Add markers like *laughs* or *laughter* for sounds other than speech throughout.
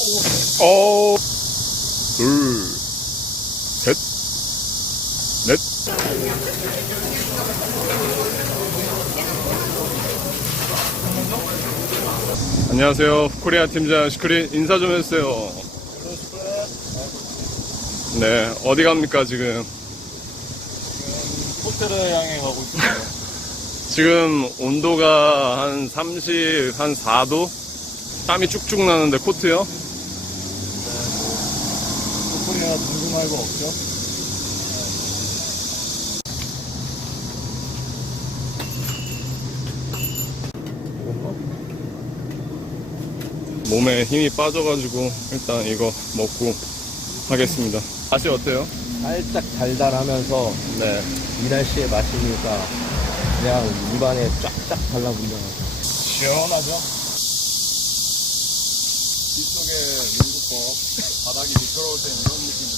어, 둘, 셋, 넷. 안녕하세요. 코리아 팀장 시크릿 인사 좀 해주세요. 네, 어디 갑니까, 지금? 호텔을 향해 가고 있습니다. *laughs* 지금 온도가 한 30, 한 4도? 땀이 쭉쭉 나는데 코트요? 코리아 동주 말고 없죠? 몸에 힘이 빠져가지고 일단 이거 먹고 하겠습니다. 맛이 어때요? 살짝 달달하면서 네. 이 날씨에 마시니까 그냥 입안에 쫙쫙 달라붙는 시원하죠? 빗속에 민국거 바닥이 미끄러울 땐 이런 느낌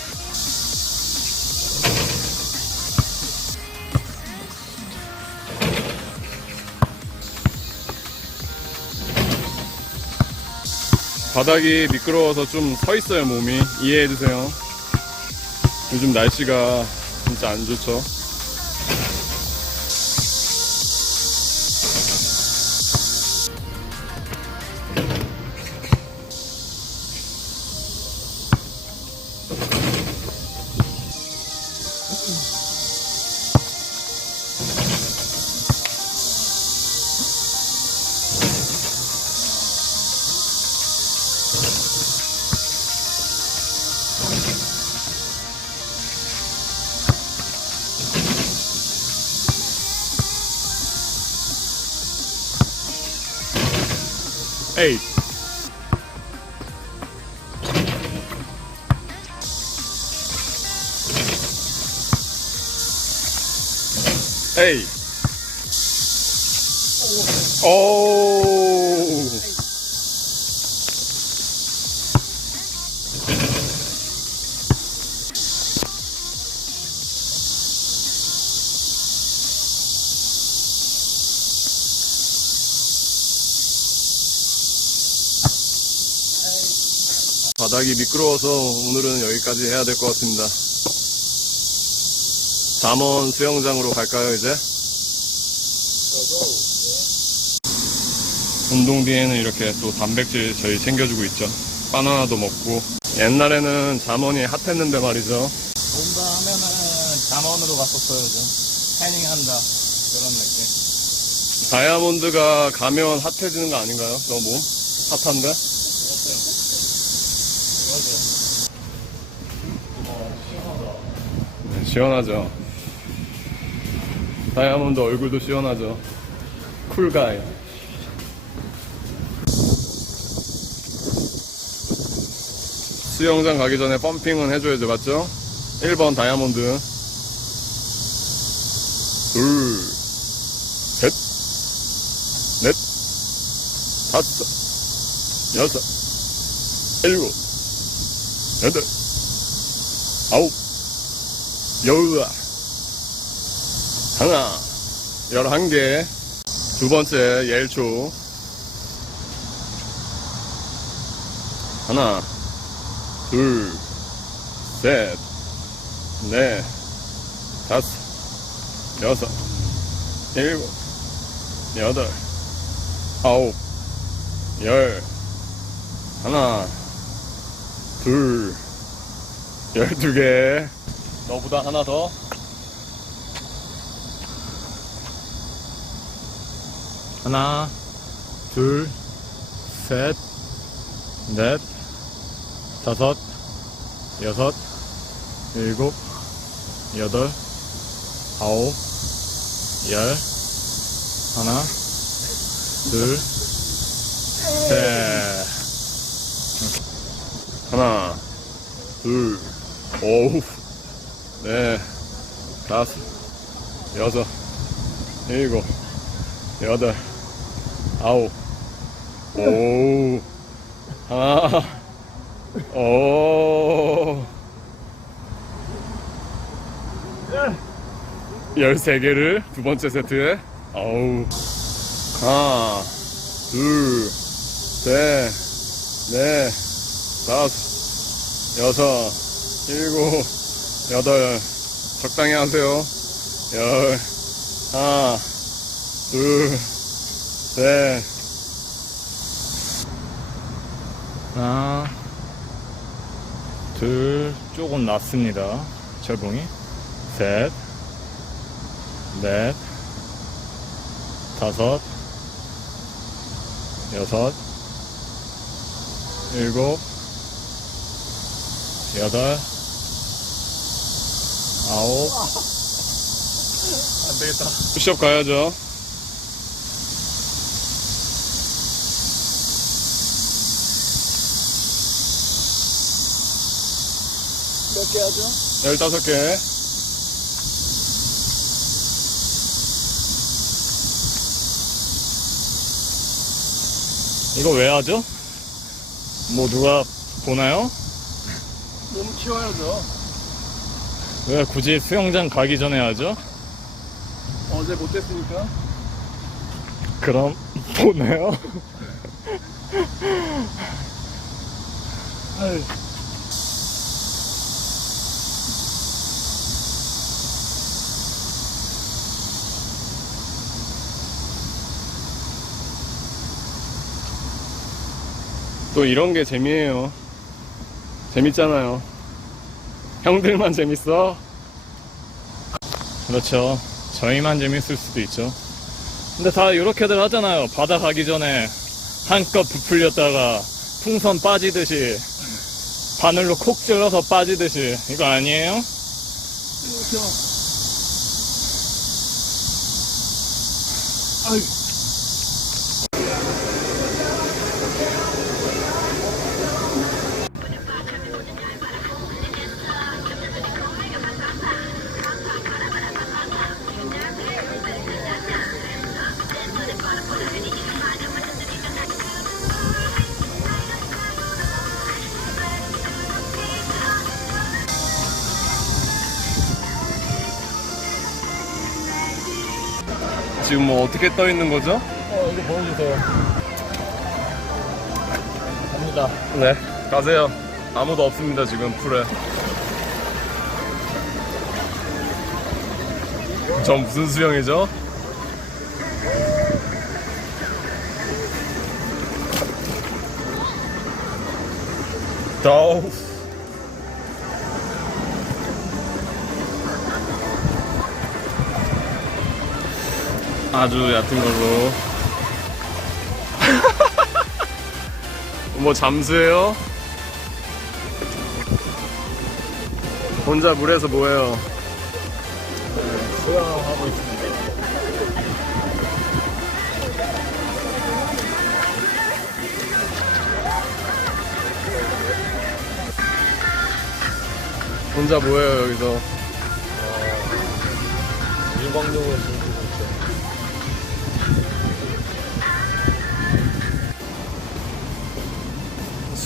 바닥이 미끄러워서 좀 서 있어요 몸이. 이해해 주세요. 요즘 날씨가 진짜 안 좋죠 에이 오 바닥이 미끄러워서 오늘은 여기까지 해야 될 것 같습니다. 잠원 수영장으로 갈까요, 이제? 운동 뒤에는 이렇게 또 단백질 저희 챙겨주고 있죠. 바나나도 먹고. 옛날에는 잠원이 핫했는데 말이죠. 본다 하면은 잠원으로 갔었어요, 좀. 태닝 한다. 그런 느낌. 다이아몬드가 가면 핫해지는 거 아닌가요? 너 몸? 핫한데? 네, 시원하죠. 다이아몬드 얼굴도 시원하죠. 쿨가이. 수영장 가기 전에 펌핑은 해줘야죠, 맞죠? 1번 다이아몬드. 둘, 셋, 넷, 다섯, 여섯, 일곱, 여덟, 아홉, 열, 하나, 11개. 두 번째, 옐초. 하나, 둘, 셋, 넷, 다섯, 여섯, 일곱, 여덟, 아홉, 열. 하나, 둘, 열두 개. 너보다 하나 더. 하나, 둘, 셋, 넷, 다섯, 여섯, 일곱, 여덟, 아홉, 열, 하나, 둘, 셋. 하나, 둘, 오우, 네, 다섯, 여섯, 일곱, 여덟, 아홉, 오, 하나, 오, 열세 개를 두 번째 세트에, 아우, 하나, 둘, 셋, 넷, 다섯, 여섯, 일곱, 여덟, 적당히 하세요. 열, 하나, 둘, 셋. 하나, 둘, 조금 낮습니다. 철봉이. 셋, 넷, 다섯, 여섯, 일곱, 여덟, 아홉. 안 되겠다. 푸시업 가야죠. 몇개 하죠? 15개. 이거 왜 하죠? 뭐 누가 보나요? 몸 키워야죠. 왜 굳이 수영장 가기 전에 하죠? 어제 못했으니까. 그럼 보나요? 아유. 또 이런 게 재미예요. 재밌잖아요. 형들만 재밌어? 그렇죠. 저희만 재밌을 수도 있죠. 근데 다 이렇게들 하잖아요. 바다 가기 전에 한껏 부풀렸다가 풍선 빠지듯이 바늘로 콕 찔러서 빠지듯이 이거 아니에요? 그렇죠. 아유. 지금 뭐 어떻게 떠 있는 거죠? 어, 이거 보여주세요. 갑니다. 네, 가세요. 아무도 없습니다, 지금 풀에. 전 무슨 수영이죠? 다우. 아주 얕은 걸로. *laughs* 뭐 잠수해요? 혼자 물에서 뭐해요? 수영하고 있습니다. 혼자 뭐해요 여기서? 일광욕을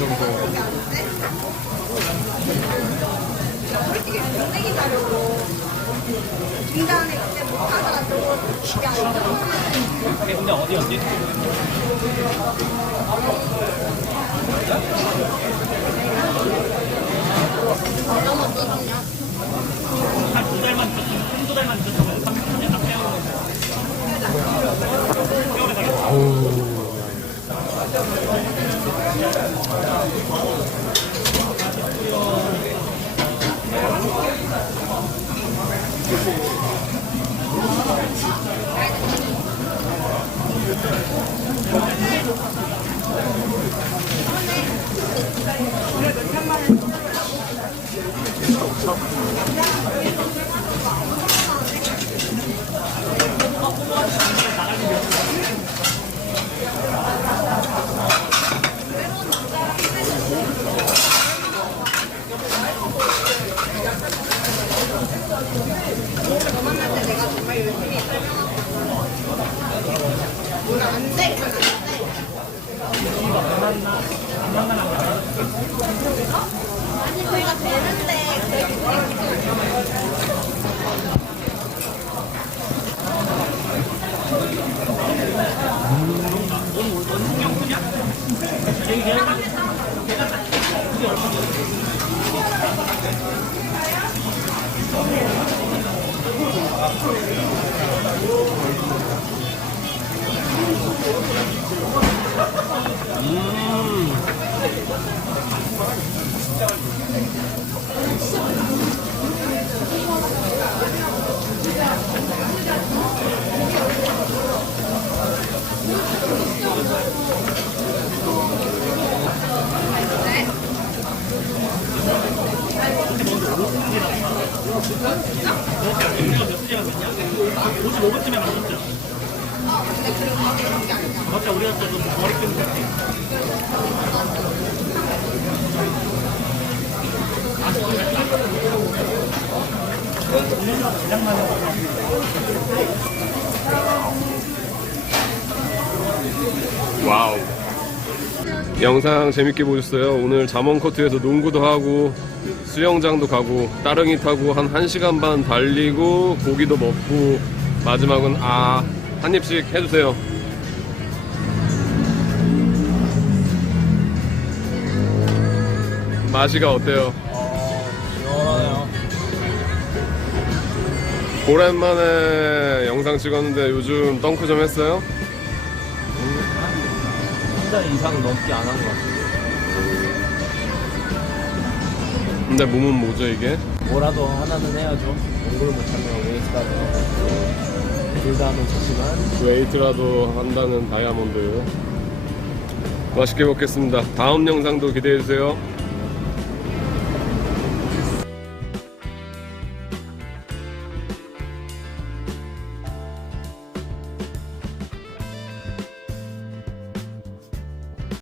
이게 근데 어디였지? 한두 달만 한두 달만 아니 맞다 우리가 또 머리 끈 와우. 영상 재밌게 보셨어요. 오늘 잠원코트에서 농구도 하고 수영장도 가고 따릉이 타고 한 1시간 반 달리고 고기도 먹고 마지막은 아, 한 입씩 해주세요. 맛이가 어때요? 시원하네요 오랜만에 영상 찍었는데 요즘 덩크 좀 했어요? 한 달 이상 넘게 안 한 것 같아요 근데 몸은 뭐죠 이게? 뭐라도 하나는 해야죠 농구를 못하면 웨이트라도 둘다 하면 좋지만. 웨이트라도 한다는 다이아몬드. 맛있게 먹겠습니다. 다음 영상도 기대해주세요